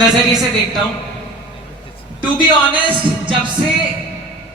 नजरिए से देखता हूँ। टू बी ऑनेस्ट, जब से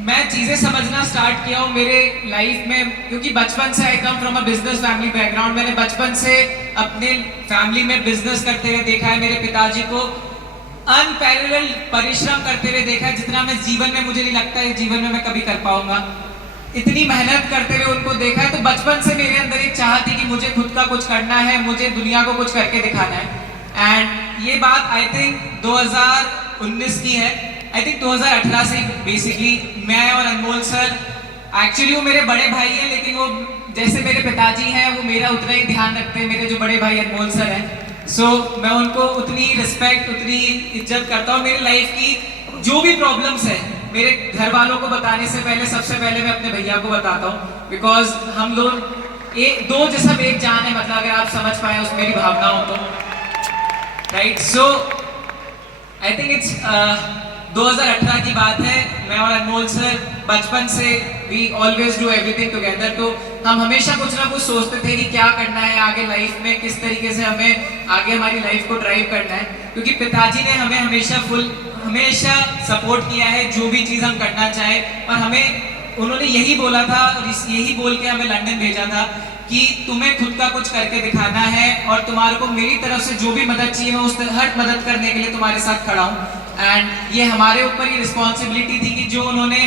मैं चीजें समझना स्टार्ट किया हूँ मेरे लाइफ में, क्योंकि बचपन से I come from a business family background, मैंने बचपन से अपने फैमिली में बिजनेस करते हुए देखा है, मेरे पिताजी को अनपैरेलल परिश्रम करते हुए देखा है, जितना मैं जीवन में, मुझे नहीं लगता है जीवन में मैं कभी कर पाऊंगा, इतनी मेहनत करते हुए उनको देखा है। तो बचपन से मेरे अंदर एक चाह थी कि मुझे खुद का कुछ करना है, मुझे दुनिया को कुछ करके दिखाना है। एंड ये बात आई थिंक 2019 की है, आई थिंक 2018 से बेसिकली मैं और अनमोल सर, एक्चुअली वो मेरे बड़े भाई हैं, लेकिन वो जैसे मेरे पिताजी हैं वो मेरा उतना ही ध्यान रखते हैं, मेरे जो बड़े भाई अनमोल सर हैं। सो मैं उनको उतनी रिस्पेक्ट, उतनी इज्जत करता हूँ। मेरी लाइफ की जो भी प्रॉब्लम्स है मेरे घर वालों को बताने से पहले सबसे पहले मैं अपने भैया को बताता हूँ, बिकॉज हम लोग एक दो जिस्म एक जान है, मतलब अगर आप समझ पाए उस मेरी भावनाओं को, right. So I think it's 2018 की बात है, मैं और अनमोल सर बचपन से we always do everything together, तो हम हमेशा कुछ ना कुछ सोचते थे कि क्या करना है आगे लाइफ में, किस तरीके से हमें आगे हमारी लाइफ को ड्राइव करना है, क्योंकि पिताजी ने हमें हमेशा सपोर्ट किया है जो भी चीज़ हम करना चाहें, और हमें उन्होंने यही बोला था और यही बोल के हमें लंदन भेजा था कि तुम्हें खुद का कुछ करके दिखाना है, और तुम्हारे को मेरी तरफ से जो भी मदद चाहिए मैं उस हर मदद करने के लिए तुम्हारे साथ खड़ा हूँ। एंड ये हमारे ऊपर ही रिस्पॉन्सिबिलिटी थी कि जो उन्होंने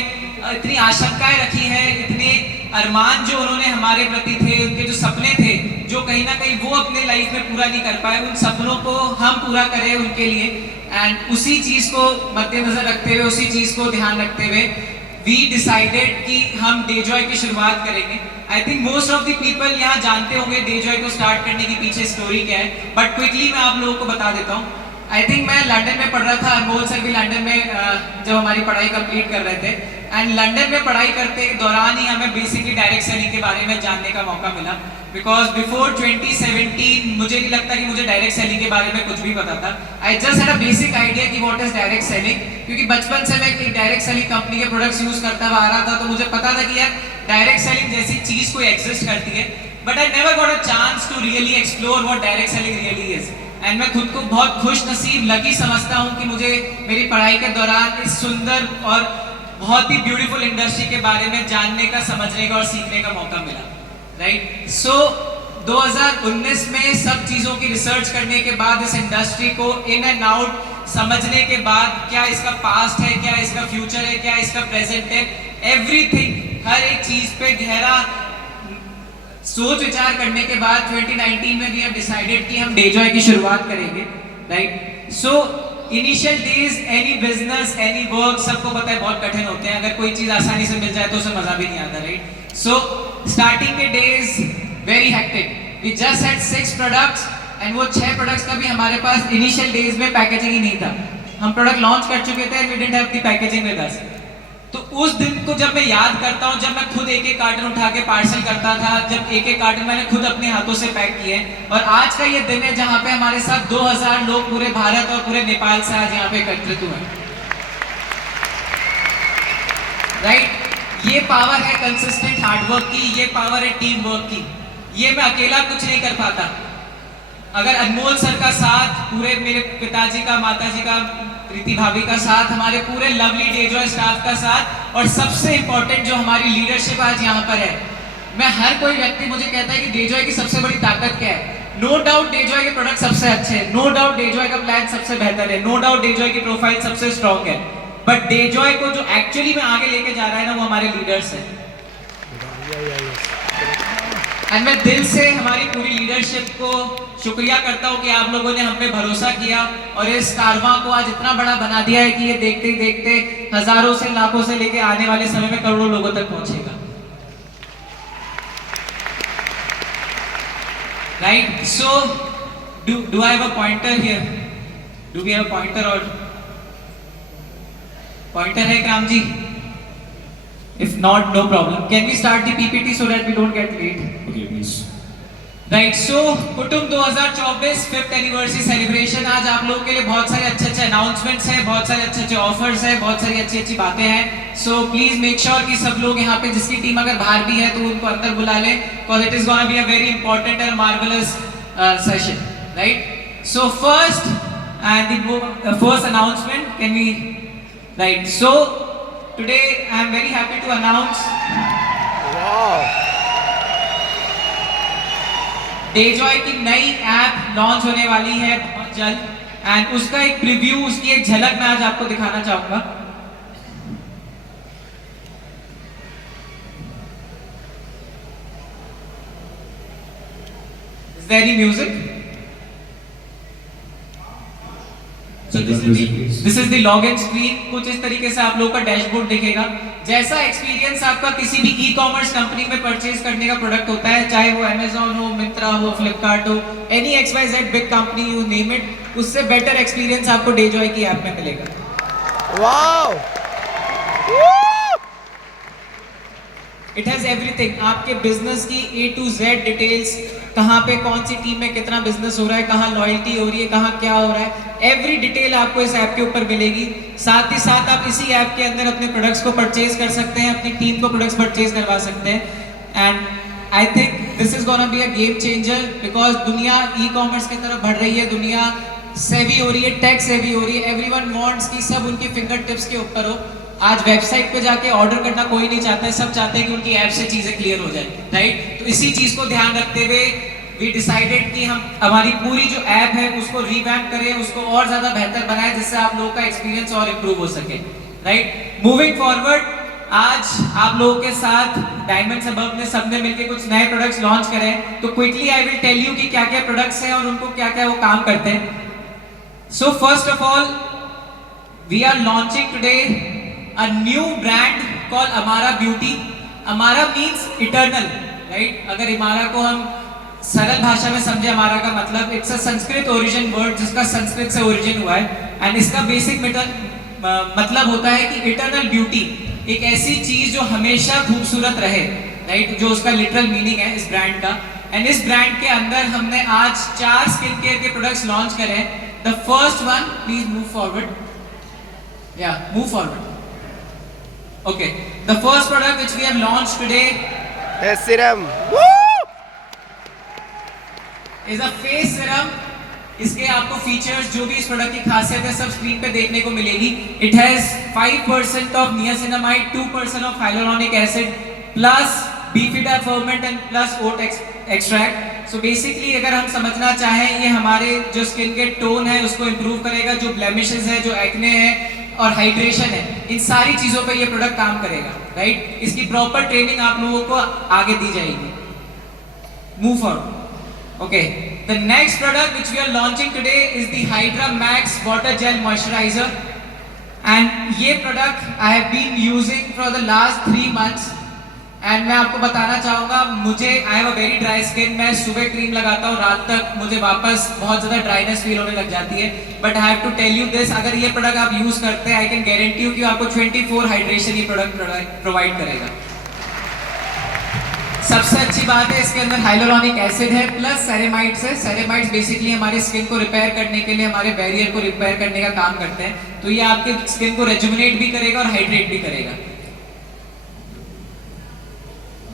इतनी आशंकाएं रखी है, इतने अरमान जो उन्होंने हमारे प्रति थे, उनके जो सपने थे जो कहीं ना कहीं वो अपने लाइफ में पूरा नहीं कर पाए, उन सपनों को हम पूरा करें उनके लिए। एंड उसी चीज़ को मद्देनजर रखते हुए, उसी चीज़ को ध्यान रखते हुए वी डिसाइडेड कि हम डेजॉय की शुरुआत करेंगे। I think most of the people यहाँ जानते होंगे डेजॉय को स्टार्ट करने के पीछे स्टोरी क्या है, बट क्विकली मैं आप लोगों को बता देता हूँ। आई थिंक मैं लंदन में पढ़ रहा था, अनमोल सर भी लंदन में जब हमारी पढ़ाई कंप्लीट कर रहे थे, एंड लंदन में पढ़ाई करते दौरान ही हमें बेसिकली डायरेक्ट सेलिंग के बारे में जानने का मौका मिला, बिकॉज बिफोर 2017 मुझे नहीं लगता कि मुझे डायरेक्ट सेलिंग के बारे में कुछ भी पता था। I just had a basic idea कि व्हाट इज डायरेक्ट सेलिंग, क्योंकि बचपन से मैं एक डायरेक्ट सेलिंग कंपनी के प्रोडक्ट्स यूज करता हुआ आ रहा था, तो मुझे पता था कि यार डायरेक्ट सेलिंग जैसी चीज कोई एग्जिस्ट करती है, but I never got a chance to really explore what direct selling really is. And मैं खुद को बहुत खुश नसीब, लकी समझता हूँ कि मुझे मेरी पढ़ाई के दौरान इस सुंदर और बहुत ही ब्यूटीफुल इंडस्ट्री के बारे में जानने का, समझने का और सीखने का मौका मिला, राइट। सो 2019 में सब चीज़ों की रिसर्च करने के बाद, इस इंडस्ट्री को इन एंड आउट समझने के बाद, क्या इसका पास्ट है, क्या इसका फ्यूचर है, क्या इसका प्रेजेंट है, एवरीथिंग, हर एक चीज़ पे गहरा सोच विचार करने के बाद 2019 में भी हम डिसाइडेड कि हम डेजॉय की शुरुआत करेंगे, right. So initial days, any business, any work, सबको पता है बहुत कठिन होते हैं, अगर कोई चीज़ आसानी से मिल जाए तो उसे मजा भी नहीं आता, राइट। सो स्टार्टिंग के days very hectic, we just had 6 products, and वो 6 प्रोडक्ट्स का भी हमारे पास इनिशियल डेज में पैकेजिंग ही नहीं था, हम प्रोडक्ट लॉन्च कर चुके थे and we didn't have the packaging with us. तो उस दिन को जब मैं याद करता हूँ, जब मैं खुद एक एक कार्टन उठा के पार्सल करता था, जब एक एक कार्टन मैंने खुद अपने हाथों से पैक किए, और आज का ये दिन है जहाँ पे हमारे साथ 2000 लोग पूरे भारत और पूरे नेपाल से आज यहाँ पे एकत्रित हुए, राइट। ये पावर है कंसिस्टेंट हार्डवर्क की, ये पावर है टीम वर्क की, ये मैं अकेला कुछ नहीं कर पाता। अगर अनमोल सर का साथ, पूरे मेरे पिताजी का, माताजी का, प्रीति भाभी का साथ, हमारे पूरे लवली डेजॉय स्टाफ का साथ, और सबसे इंपॉर्टेंट जो हमारी लीडरशिप आज यहाँ पर है। मैं हर कोई व्यक्ति मुझे कहता है कि डेजॉय की सबसे बड़ी ताकत क्या है, नो डाउट डेजॉय के प्रोडक्ट सबसे अच्छे हैं, नो डाउट डेजॉय का प्लान सबसे बेहतर है, नो डाउट डेजॉय की प्रोफाइल सबसे स्ट्रॉन्ग है, बट डेजॉय को जो एक्चुअली में आगे लेके जा रहा है ना, वो हमारे लीडर्स हैं। एंड मैं दिल से हमारी पूरी लीडरशिप को शुक्रिया करता हूँ कि आप लोगों ने हम पे भरोसा किया और इस कारवां को आज इतना बड़ा बना दिया है कि ये देखते ही देखते हजारों से, लाखों से लेके आने वाले समय में करोड़ों लोगों तक पहुंचेगा, right. So do I have a pointer here, do we have a pointer, और पॉइंटर है काम जी? If not, no problem. Can we start the PPT so that we don't get late? Okay, please. Right. So, कुटुंब 2024 5th anniversary celebration, आज आप लोगों के लिए बहुत सारे अच्छे अनाउंसमेंट्स हैं, बहुत सारे अच्छे ऑफर्स हैं, बहुत सारी अच्छी बातें हैं। सो प्लीज मेक श्योर कि सब लोग यहाँ पे, जिसकी टीम अगर बाहर भी है तो उनको अंदर बुला लें, because it is gonna be a very important and marvelous session, right? So first and the first announcement, can we, right, so today I am very happy to announce Dejoy की नई ऐप लॉन्च होने वाली है बहुत जल्द, and उसका एक preview, उसकी एक झलक मैं आज आपको दिखाना चाहूंगा। Is there any music? So this is the login screen। कुछ इस तरीके से आप लोगों का डैशबोर्ड दिखेगा। जैसा एक्सपीरियंस आपका किसी भी ई कॉमर्स कंपनी में परचेज करने का प्रोडक्ट होता है, चाहे वो Amazon हो, मिंत्रा हो, फ्लिपकार्ट हो, any XYZ big company you name it, उससे बेटर एक्सपीरियंस आपको डेजॉय की ऐप में मिलेगा। वाओ! इट हैज एवरीथिंग, आपके बिजनेस की A to Z डिटेल्स, कहाँ पे कौन सी टीम में कितना बिजनेस हो रहा है, कहाँ लॉयल्टी हो रही है, कहाँ क्या हो रहा है, एवरी डिटेल आपको इस ऐप के ऊपर मिलेगी। साथ ही साथ आप इसी ऐप के अंदर अपने प्रोडक्ट्स को परचेज कर सकते हैं, अपनी टीम को प्रोडक्ट्स परचेज करवा सकते हैं। And I think this is gonna be a game changer, because दुनिया ई कॉमर्स की तरफ बढ़ रही है, दुनिया सेवी हो रही है, टेक सेवी हो रही है, एवरीवन वांट्स कि सब उनकी फिंगर टिप्स के ऊपर हो। आज वेबसाइट पे जाके ऑर्डर करना कोई नहीं चाहता है, सब चाहते हैं कि उनकी ऐप से चीजें क्लियर हो जाए, राइट। तो इसी चीज को ध्यान रखते हुए वी डिसाइडेड कि हम हमारी पूरी जो ऐप है उसको रिवैम्प करें, उसको और ज्यादा बेहतर बनाएं, जिससे आप लोगों का एक्सपीरियंस और इम्प्रूव हो सके, राइट। मूविंग फॉरवर्ड, आज आप लोगों के साथ डायमंड सबब ने सबने मिलकर कुछ नए प्रोडक्ट्स लॉन्च करे हैं। तो quickly I will tell you कि क्या क्या प्रोडक्ट्स हैं और उनको क्या क्या वो काम करते हैं। So first of all we are launching today a new brand called Amara Beauty। Amara means eternal, right? अगर इमारा को हम सरल भाषा में समझे, अमारा का मतलब it's a Sanskrit origin word, जिसका संस्कृत से ओरिजिन हुआ है, एंड इसका बेसिक मतलब होता है कि इटर्नल ब्यूटी, एक ऐसी चीज जो हमेशा खूबसूरत रहे, राइट, जो उसका लिटरल मीनिंग है इस ब्रांड का। एंड इस ब्रांड के अंदर हमने आज 4 स्किन केयर के प्रोडक्ट्स लॉन्च करे हैं। The first one, please move forward, या move forward. Okay, the first product which we have launched today Face serum. is a face serum। इसके आपको फीचर्स, जो भी इस प्रोडक्ट की खासियत है, सब स्क्रीन पे देखने को मिलेगी। It has 5% of niacinamide, 2% of hyaluronic acid, plus bifida ferment and plus oat extract। So basically अगर हम समझना चाहें, ये हमारे जो स्किन के टोन है उसको इम्प्रूव करेगा, जो ब्लेमिशेस है, जो एक्ने है और हाइड्रेशन है, इन सारी चीजों पे ये प्रोडक्ट काम करेगा, राइट। इसकी प्रॉपर ट्रेनिंग आप लोगों को आगे दी जाएगी। Move forward. Okay, the next product which we are launching today is the hydra max water gel moisturiser, and ये product I have been using for the last 3 months। And मैं आपको बताना चाहूंगा, मुझे I have a very dry skin, मैं सुबह cream लगाता हूँ, रात तक मुझे वापस बहुत ज्यादा ड्राइनेस फील होने लग जाती है। But I have to tell you this, अगर ये प्रोडक्ट आप यूज करते हैं, आई कैन गारंटी यू कि आपको 24 हाइड्रेशन ये प्रोडक्ट प्रोवाइड करेगा। सबसे अच्छी बात है, इसके अंदर हाइलोरॉनिक एसिड है प्लस सेरेमाइड्स है। सेरेमाइड्स बेसिकली हमारे स्किन को रिपेयर करने के लिए, हमारे बैरियर को रिपेयर करने का काम करते हैं। तो ये आपके स्किन को रेजुमिनेट भी करेगा और हाइड्रेट भी करेगा।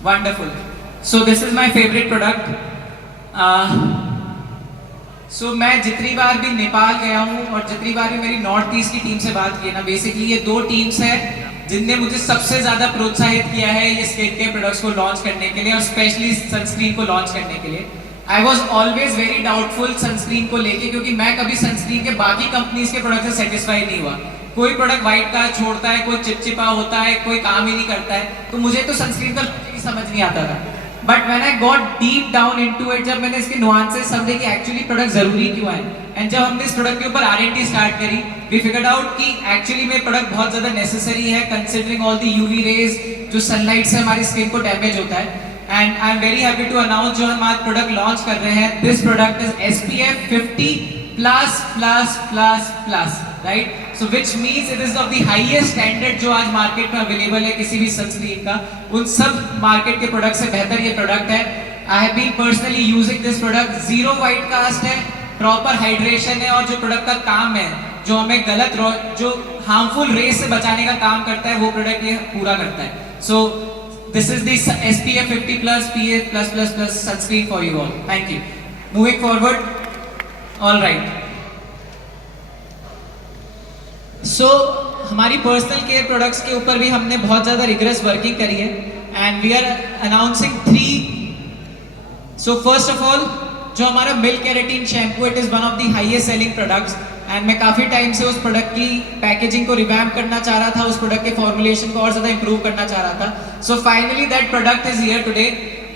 Wonderful. So this is my favorite product. So मैं जितनी बार भी नेपाल गया हूँ और जितनी बार भी मेरी नॉर्थ ईस्ट की टीम से बात की ना, बेसिकली ये 2 टीम्स हैं जिनने मुझे सबसे ज्यादा प्रोत्साहित किया है ये स्किन केयर प्रोडक्ट्स को लॉन्च करने के लिए और स्पेशली सनस्क्रीन को लॉन्च करने के लिए। I was always very doubtful sunscreen को लेके, क्योंकि मैं कभी सनस्क्रीन के बाकी कंपनीज के प्रोडक्ट से सेटिस्फाई नहीं हुआ। कोई प्रोडक्ट व्हाइट का छोड़ता है, कोई चिपचिपा होता है, कोई काम ही नहीं करता है, तो मुझे तो सनस्क्रीन का समझ नहीं आता था। But when I got deep down into it, जब मैंने इसके नुआंसेस समझे कि एक्चुअली प्रोडक्ट जरूरी क्यों है, एंड जब हमने इस प्रोडक्ट के ऊपर R&D स्टार्ट करी, वी फिगर्ड आउट कि एक्चुअली में प्रोडक्ट बहुत ज्यादा नेसेसरी है, considering all the UV rays जो सनलाइट से हमारी स्किन को डैमेज होता है। And I am very happy to announce, जो हम आज प्रोडक्ट लॉन्च कर रहे हैं, this product is SPF 50++++, right. So which means it is of the highest standard जो आज मार्केट में अवेलेबल है किसी भी सनस्क्रीन का, उन सब मार्केट के प्रोडक्ट से बेहतर ये प्रोडक्ट है। I have been personally using this product, 0 white cast है, प्रॉपर हाइड्रेशन है, और जो प्रोडक्ट का काम है, जो हमें गलत जो हार्मफुल रेस से बचाने का काम करता है, वो प्रोडक्ट ये पूरा करता है। So this is the SPF 50++++ sunscreen for you all. Thank you. Moving forward, all right. सो हमारी पर्सनल केयर प्रोडक्ट्स के ऊपर भी हमने बहुत ज़्यादा रिगरस वर्किंग करी है and we are announcing 3। So first of all जो हमारा milk keratin shampoo, it is one of the highest selling products and मैं काफ़ी टाइम से उस प्रोडक्ट की पैकेजिंग को रिवैम्प करना चाह रहा था, उस प्रोडक्ट के फॉर्मुलेशन को और ज़्यादा इंप्रूव करना चाह रहा था। So finally that product is here today.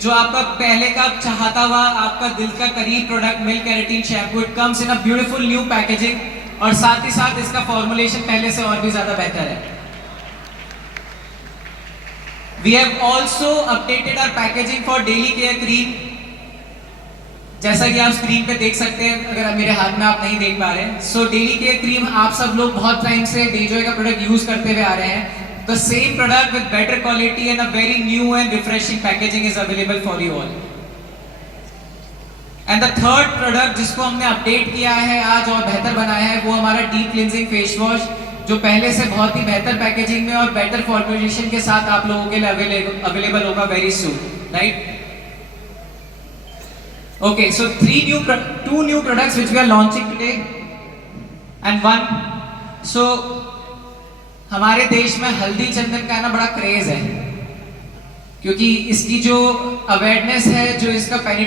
जो आपका पहले का चाहता हुआ आपका दिल का करीब product milk keratin shampoo, it comes in a beautiful new packaging और साथ ही साथ इसका फॉर्मुलेशन पहले से और भी ज़्यादा बेहतर है। We have also updated our packaging for daily care cream। जैसा कि आप स्क्रीन पे देख सकते हैं, अगर मेरे हाथ में आप नहीं देख पा रहे हैं। सो डेली केयर क्रीम आप सब लोग बहुत टाइम से डेजॉय का प्रोडक्ट यूज करते हुए आ रहे हैं। The same product with better quality and a very new and refreshing packaging is available for you all. And the third product जिसको हमने अपडेट किया है आज और बेहतर बनाया है, वो हमारा डीप क्लिनजिंग फेस वॉश, जो पहले से बहुत ही बेहतर पैकेजिंग में और बेटर फॉर्मुलेशन के साथ आप लोगों के लिए अवेलेबल होगा very soon, right? Okay, so two new products which we are launching today, and one. So हमारे देश में हल्दी चंदन का ना बड़ा क्रेज है, क्योंकि इसकी जो अवेयरनेस है, जो इसका